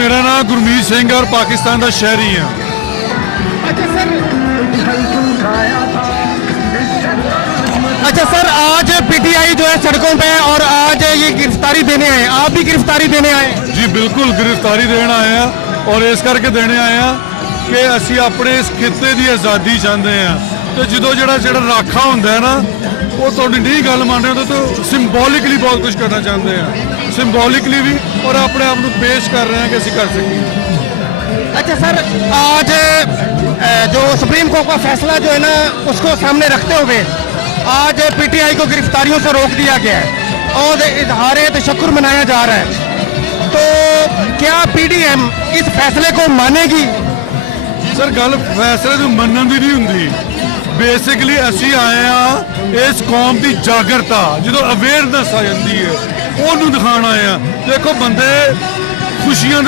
मेरा नाम गुरमीत सिंह और पाकिस्तान का शहरी है। अच्छा सर, आज पीटीआई जो है सड़कों पे है और आज ये गिरफ्तारी देने आए, आप भी गिरफ्तारी देने आए? जी बिल्कुल, गिरफ्तारी देने आए हैं और इस करके देने आए हैं कि असी अपने इस खिते की आज़ादी चाहते हैं। तो जो जो राखा होंगे ना, वो थोड़ी नहीं गल मान रहे तो सिंबॉलिकली बहुत कुछ करना चाहते हैं, सिंबॉलिकली भी, और अपने आप को पेश कर रहे हैं कि असी कर सकें। अच्छा सर, आज जो सुप्रीम कोर्ट का फैसला जो है ना, उसको सामने रखते हुए आज पीटीआई को गिरफ्तारियों से रोक दिया गया है और इजहार तशक्कुर मनाया जा रहा है, तो क्या पीडीएम इस फैसले को मानेगी? सर गल फैसले तो मनन की नहीं होंगी, बेसिकली असी आए हैं इस कौम की जागरता जो अवेयरनेस आ जाती है, ਉਹਨੂੰ ਦਿਖਾਣ ਆਏ ਆ। देखो बंदे खुशियां